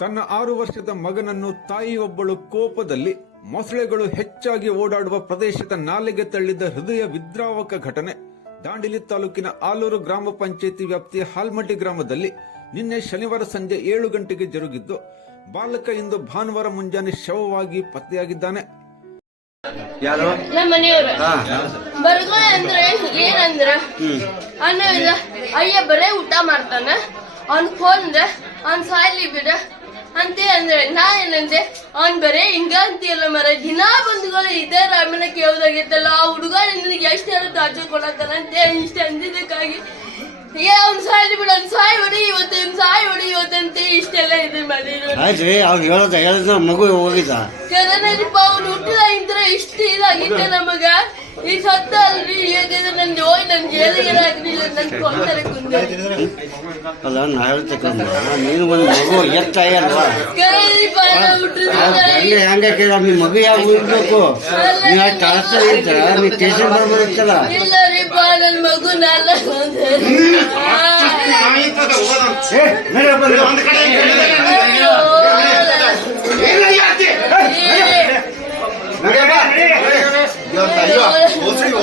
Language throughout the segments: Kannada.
ತನ್ನ ಆರು ವರ್ಷದ ಮಗನನ್ನು ತಾಯಿಯೊಬ್ಬಳು ಕೋಪದಲ್ಲಿ ಮೊಸಳೆಗಳು ಹೆಚ್ಚಾಗಿ ಓಡಾಡುವ ಪ್ರದೇಶದ ನಾಲೆಗೆ ತಳ್ಳಿದ ಹೃದಯ ವಿದ್ರಾವಕ ಘಟನೆ. ದಾಂಡಿಲಿ ತಾಲೂಕಿನ ಆಲೂರು ಗ್ರಾಮ ಪಂಚಾಯಿತಿ ವ್ಯಾಪ್ತಿಯ ಹಾಲ್ಮಟ್ಟಿ ಗ್ರಾಮದಲ್ಲಿ ನಿನ್ನೆ ಶನಿವಾರ ಸಂಜೆ ಏಳು ಗಂಟೆಗೆ ಜರುಗಿದ್ದು ಬಾಲಕ ಇಂದು ಭಾನುವಾರ ಮುಂಜಾನೆ ಶವವಾಗಿ ಪತ್ತೆಯಾಗಿದ್ದಾನೆ. ಅಂದ್ರೆ ಏನಂದ್ರ ಅಯ್ಯ ಬರೇ ಊಟ ಮಾಡ್ತಾನೆ. ಅವ್ನ್ ಫೋನ್ ಅವ್ನ್ ಸಾಯ್ಲಿ ಬಿಡ. ಅಂತ ಅಂದ್ರೆ ನಾನೇನಂದೆ ಅವ್ನ್ ಬರೇ ಹಿಂಗ ಅಂತೀಯಲ್ಲ ಮರ ದಿನಾ ಬಂದುಗಳು ಇದೇ ರಾಮನ ಕೇಳ್ದಾಗಿತ್ತಲ್ಲ ಆ ಹುಡುಗ ನಿನಗೆ ಎಷ್ಟು ಯಾರು ತಾಜ ಕೊಡತ್ತಲ್ಲ ಅಂತ? ಇಷ್ಟ ಅಂದಿದ್ದಕ್ಕಾಗಿ ಅವ್ನ್ ಸಾಯ್ಲಿ ಬಿಡ ಅವ್ನ್ ಸಾಯ್ ಹೊಡಿ ಇವತ್ತು ಅವ್ನ್ ಸಾಯ್ ಹೊಡಿ ಇವತ್ತಂತ ಇಷ್ಟೆಲ್ಲ ಇದು ಮಾಡಿದ್ರು ಆಯ್ತ್ರಿ ಅವ್ನು ಹೇಳೋದ ಹೇಳಿದ ಮಗು ಹೋಗಿದ್ದ. ಕರನರಿಪ್ಪ ಅವ್ನು ಹುಟ್ಟಿದ ಇಂದ್ರ ಇಷ್ಟ ಇದಾಗಿದ್ದೆ ನಮಗ. ಈ ಸತ್ತ ಅಲ್ರಿ ಯಾಕಂದ್ರೆ ನನ್ ಹೋಯ್ ನನ್ ಜೇಲಿಗೆ ಆಗ್ಲಿಲ್ಲ ನನ್ ಕೊಂದರೆ ಕುಂದೆ. ಅಲ್ಲ ನಾ ಹೇಳ್ತಕ್ಕಂಥ ನೀನು ಒಂದು ಮಗು ಎತ್ತಾಯ ಅಲ್ವಾ? ಹಂಗೆ ಕೇಳ ನಿಮ್ಮ ಮಗು ಯಾವ ಇರ್ಬೇಕು ನೀವು ಆಸ್ತ ಇರ್ತಾರ ನೀವು ಸ್ಟೇಷನ್ ಬರ್ಬೋದಿತ್ತಲ್ಲ ಇಲ್ಲ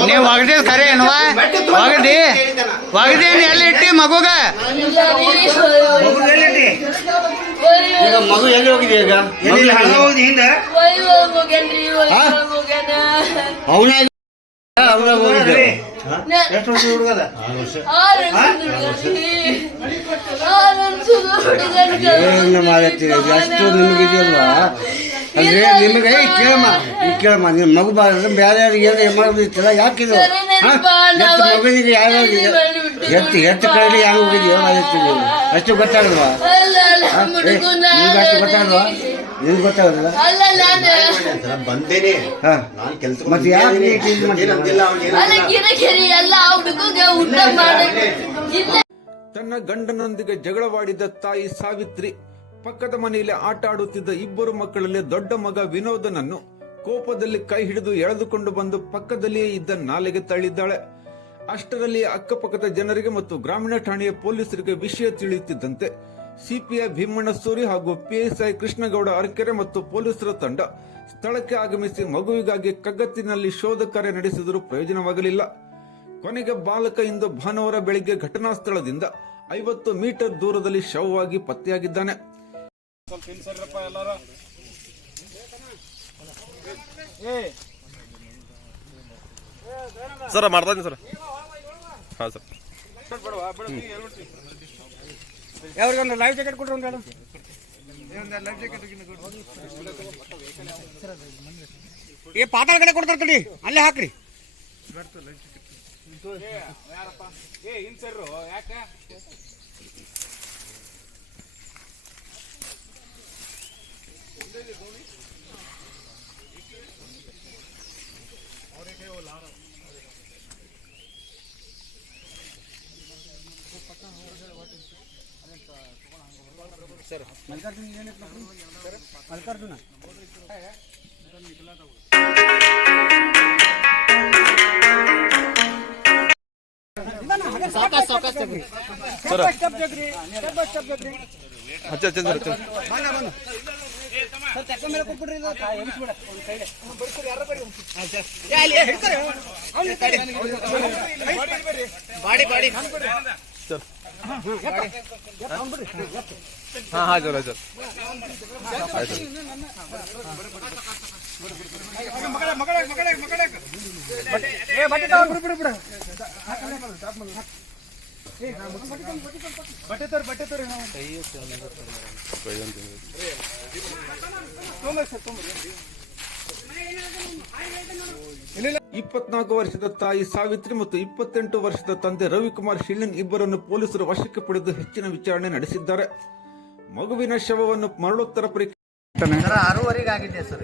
ನೀವು ಒಗದಿ ಕರೆ ಏನವ ಒಗದಿ? ಒಗದಿ ಎಲ್ಲಿ ಇಟ್ಟಿ ಮಗುಗ? ಈಗ ಮಗು ಎಲ್ಲಿ ಹೋಗಿದೆ ಈಗ? ಅವನಾಗ ಅವನಾಗ ಹೋಗಿದ್ದೆ ಎಷ್ಟು ವರ್ಷ ಹುಡುಗದ? ಏನು ಮಾಡತ್ತೀರಿ ಎಷ್ಟು ನಿಮಗಿದೆಯಲ್ವಾ? ಅಂದ್ರೆ ನಿಮಗೆ ಏ ಕೇಳಮ್ಮ. ಈ ಕೇಳಮ್ಮ ನಿಮ್ಮ ಮಗು ಬಾರ ಬೇರೆ ಯಾರಿಗೆ ಏನು ಮಾಡೋದಿತ್ತಲ್ಲ ಯಾಕಿದು? ಹಾ? ಎತ್ತು ಮಗನಿಗೆ ಯಾರು ಎತ್ತು ಎತ್ತು ಕೈಲಿ ಯಾರು ಹೋಗಿದೆಯೋ ಅಷ್ಟು ಗೊತ್ತಾಗಲ್ವಾ ನಿಮ್ಗೆ ಅಷ್ಟು ಗೊತ್ತಾಗಲ್ವಾ ನಿಮ್ಗೆ ಗೊತ್ತಾಗಲ್ಲ ಬಂದೇನೆ. ನಾನ್ ಕೆಲ್ಸ ಮತ್ತೆ ಯಾಕೆ ತನ್ನ ಗಂಡನೊಂದಿಗೆ ಜಗಳವಾಡಿದ ತಾಯಿ ಸಾವಿತ್ರಿ ಪಕ್ಕದ ಮನೆಯಲ್ಲಿ ಆಟ ಆಡುತ್ತಿದ್ದ ಇಬ್ಬರು ಮಕ್ಕಳಲ್ಲಿ ದೊಡ್ಡ ಮಗ ವಿನೋದನನ್ನು ಕೋಪದಲ್ಲಿ ಕೈ ಹಿಡಿದು ಎಳೆದುಕೊಂಡು ಬಂದು ಪಕ್ಕದಲ್ಲಿಯೇ ಇದ್ದ ನಾಲೆಗೆ ತಳ್ಳಿದ್ದಾಳೆ. ಅಷ್ಟರಲ್ಲಿ ಅಕ್ಕಪಕ್ಕದ ಜನರಿಗೆ ಮತ್ತು ಗ್ರಾಮೀಣ ಠಾಣೆಯ ಪೊಲೀಸರಿಗೆ ವಿಷಯ ತಿಳಿಯುತ್ತಿದ್ದಂತೆ ಸಿಪಿಐ ಭೀಮಣ್ಣ ಸೂರಿ ಹಾಗೂ ಪಿಎಸ್ಐ ಕೃಷ್ಣಗೌಡ ಅರಕೆರೆ ಮತ್ತು ಪೊಲೀಸರ ತಂಡ ಸ್ಥಳಕ್ಕೆ ಆಗಮಿಸಿ ಮಗುವಿಗಾಗಿ ಕಗ್ಗತ್ತಿನಲ್ಲಿ ಶೋಧ ಕಾರ್ಯ ನಡೆಸಿದರೂ ಪ್ರಯೋಜನವಾಗಲಿಲ್ಲ. ಕೊನೆಗೆ ಬಾಲಕ ಇಂದು ಭಾನುವಾರ ಬೆಳಿಗ್ಗೆ ಘಟನಾ ಸ್ಥಳದಿಂದ ಐವತ್ತು ಮೀಟರ್ ದೂರದಲ್ಲಿ ಶವವಾಗಿ ಪತ್ತೆಯಾಗಿದ್ದಾನೆ. ಸರ್ ಮಾಡ್ತಾ ಇದ್ದೀನಿ ಸರ್. ಹಾಂ ಸರ್. ಯಾವ್ರಿಗೊಂದು ಲೈಫ್ ಜಾಕೆಟ್ ಕೊಡ್ರಿ ಒಂದು ಹೇಳು ಏ ಪಾತಾಳ ಕಡೆ ಕೊಡ್ತಾರೆ ತಡಿ ಅಲ್ಲೇ ಹಾಕ್ರಿ. ಮಲ್ಲಿಕಾರ್ಜುನ ಸರ್ ಹಚ್ಚ ಹಚ್ಚ ಸರ್ ಹಚ್ಚ ಸರ್ ಹಾಂ ಹಾಂ ಸರ್ ಆಯ್ತು ಸರ್ ಆಯ್ತು ಸರ್ ಏ ಬಟ್ಟೆ ತಗೊಂಡ್ ಬಿಡು ಹಾ ಬಟ್ಟೆ ತೋರಿ ಬಟ್ಟೆ ಇಪ್ಪತ್ನಾಲ್ಕು ವರ್ಷದ ತಾಯಿ ಸಾವಿತ್ರಿ ಮತ್ತು ಇಪ್ಪತ್ತೆಂಟು ವರ್ಷದ ತಂದೆ ರವಿಕುಮಾರ್ ಶಿಳ್ಳಿನ್ ಇಬ್ಬರನ್ನು ಪೊಲೀಸರು ವಶಕ್ಕೆ ಪಡೆದು ಹೆಚ್ಚಿನ ವಿಚಾರಣೆ ನಡೆಸಿದ್ದಾರೆ. ಮಗುವಿನ ಶವವನ್ನು ಮರಳುತ್ತರ ಪರೀಕ್ಷೆ ಆರೂವರೆಗೆ ಆಗಿದೆ ಸರ್.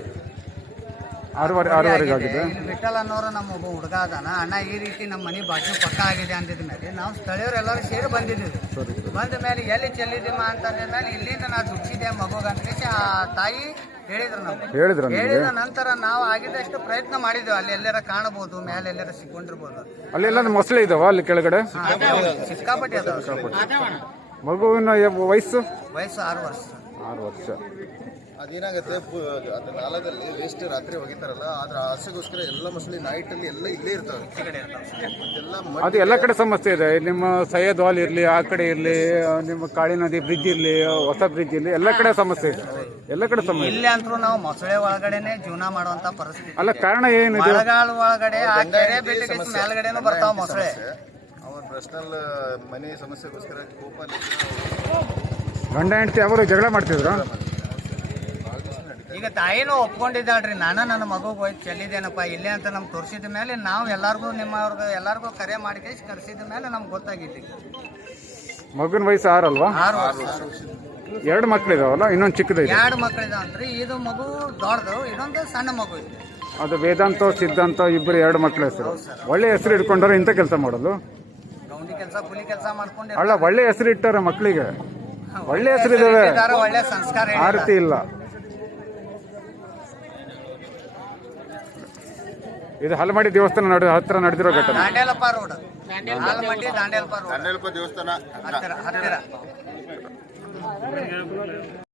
ಆರೂವರೆ ಆರೂವರೆಗೆ ಆಗಿದೆ ವಿಠಲ್ ಅನ್ನೋರು ನಮ್ಮ ಒಬ್ಬ ಹುಡುಗ ಅದಾನ. ಅಣ್ಣ ಈ ರೀತಿ ನಮ್ಮ ಮನೆ ಬಾಜು ಪಕ್ಕ ಆಗಿದೆ ಅಂದಿದ ಮೇಲೆ ನಾವು ಸ್ಥಳೀಯರೆಲ್ಲರೂ ಸೇರಿ ಬಂದಿದ್ದೀವಿ. ಬಂದ ಮೇಲೆ ಎಲ್ಲಿ ಚೆಲ್ಲಿದ್ದೀಮ ಅಂತಂದ ಮೇಲೆ ಇಲ್ಲಿಂದ ನಾ ದುಡ್ಸಿದೆ ಮಗುಗ ಅಂತ ಆ ತಾಯಿ ಹೇಳಿದ್ರು ನಾವು ಹೇಳಿದ್ರು ಹೇಳಿದ ನಂತರ ನಾವು ಆಗಿದಷ್ಟು ಪ್ರಯತ್ನ ಮಾಡಿದ್ದೇವೆ. ಅಲ್ಲಿ ಎಲ್ಲರ ಕಾಣಬಹುದು ಮೇಲೆ ಎಲ್ಲರ ಸಿಕ್ಕೊಂಡಿರ್ಬೋದು. ಅಲ್ಲೆಲ್ಲ ಮೊಸಳೆ ಇದಾವ ಅಲ್ಲಿ ಕೆಳಗಡೆ? ಸಿಕ್ಕಾಪಟ್ಟೆ ಅದಾವ. ಮಗುವಿನ ವಯಸ್ಸು? ವಯಸ್ಸು ಆರು ವರ್ಷ. ಆರು ವರ್ಷ. ಅದೇನಾಗುತ್ತೆ ಅದು ನಾಲದಲ್ಲಿ ವೇಸ್ಟ್ ರಾತ್ರಿ ಒಗಿತಾರಲ್ಲ ಆದ್ರೆ ಆಸೆಗೋಸ್ಕರ ಎಲ್ಲ ಮೊಸಲಿ ನೈಟ್ ಅಲ್ಲಿ ಎಲ್ಲ ಇಲ್ಲೇ ಇರ್ತಾವೆ. ಎಲ್ಲ ಅದು ಎಲ್ಲ ಕಡೆ ಸಮಸ್ಯೆ ಇದೆ. ನಿಮ್ಮ ಸೈಯದ್ ವಾಲ್ ಇರಲಿ ಆ ಕಡೆ ಇರಲಿ ನಿಮ್ಮ ಕಾಳಿ ನದಿ ಬ್ರಿಡ್ಜ್ ಇರಲಿ ಹೊಸ ಬ್ರಿಡ್ಜ್ ಇರಲಿ ಎಲ್ಲ ಕಡೆ ಸಮಸ್ಯೆ ಇದೆ. ಎಲ್ಲ ಕಡೆ ಸಮಸ್ಯೆ ಇದೆ. ಇಲ್ಲಿ ಅಂತೂ ನಾವು ಮೊಸಳೆ ಒಳಗಡೆನೆ ಜೀವನ ಮಾಡುವಂತ ಪರಿಸ್ಥಿತಿ ಅಲ್ಲ ಕಾರಣ ಏನಿದೆ? ಮಳೆಗಾಲ ಒಳಗಡೆ ಆ ಕೆರೆ ಬಿಟ್ಟು ಮೇಲ್ಗಡೆನೂ ಬರ್ತಾವ ಮೊಸಳೆ. ಪರ್ಸನಲ್ ಮನೆ ಸಮಸ್ಯೆಗೋಸ್ಕರ ಕೋಪ ಗಂಡ ಹೆಂಡತಿ ಅವರು ಜಗಳ ಮಾಡ್ತಿದ್ರು? ಈಗ ತಾಯಿನೂ ಒಪ್ಕೊಂಡಿದ್ದಾಳ್ರಿ ನಾನು ನನ್ನ ಮಗುಗೆ ಹೋಗಿ ಚೆಲ್ಲಿದ್ದೇನಪ್ಪ ಇಲ್ಲೇ ಅಂತ ನಮ್ಗೆ ತೋರಿಸಿದ ಮೇಲೆ ನಾವು ಎಲ್ಲಾರ್ಗೂ ನಿಮ್ಮವ್ರಿಗೆ ಎಲ್ಲರಿಗೂ ಕರೆ ಮಾಡಿ ಕರೆಸಿದ ಮೇಲೆ ನಮ್ಗೆ ಗೊತ್ತಾಗಿತ್ತು ಮಗನ ವಯಸ್ಸು ಆರಲ್ವಾ ಆರು ಅಲ್ವಾ ಎರಡು ಮಕ್ಕಳಿದಾವಲ್ಲ ಇನ್ನೊಂದು ಚಿಕ್ಕದ ಎರಡು ಮಕ್ಕಳಿದಾವಂತ್ರಿ ಇದು ಮಗು ದೊಡ್ಡದು ಇದೊಂದು ಸಣ್ಣ ಮಗು ಇದೆ. ಅದು ವೇದಾಂತ ಸಿದ್ಧಾಂತ ಇಬ್ಬರು ಎರಡು ಮಕ್ಕಳ ಹೆಸರು. ಒಳ್ಳೆ ಹೆಸರು ಇಟ್ಕೊಂಡ್ರೆ ಇಂಥ ಕೆಲಸ ಮಾಡೋದು? ಗೌಂಡಿ ಕೆಲಸ ಕೂಲಿ ಕೆಲಸ ಮಾಡ್ಕೊಂಡು ಅಲ್ಲ ಒಳ್ಳೆ ಹೆಸರು ಇಟ್ಟಾರೆ ಮಕ್ಕಳಿಗೆ ಒಳ್ಳೆ ಹೆಸರು ಇದಾವೆ. ಒಳ್ಳೆ ಸಂಸ್ಕಾರ ಆ ರೀತಿ ಇಲ್ಲ. ಇದು ಹಲಮಡಿ ದೇವಸ್ಥಾನ ನಡು ಹತ್ರ ನಡೆದಿರೋ ಘಟನೆ. ದಾಂಡೇಲಪ್ಪ ರೋಡ್. ಆಲಮಟ್ಟಿ ದಾಂಡೇಲಪ್ಪ ರೋಡ್. ದೇವಸ್ಥಾನ. ಹತ್ತಿರ ಹತ್ತಿರ.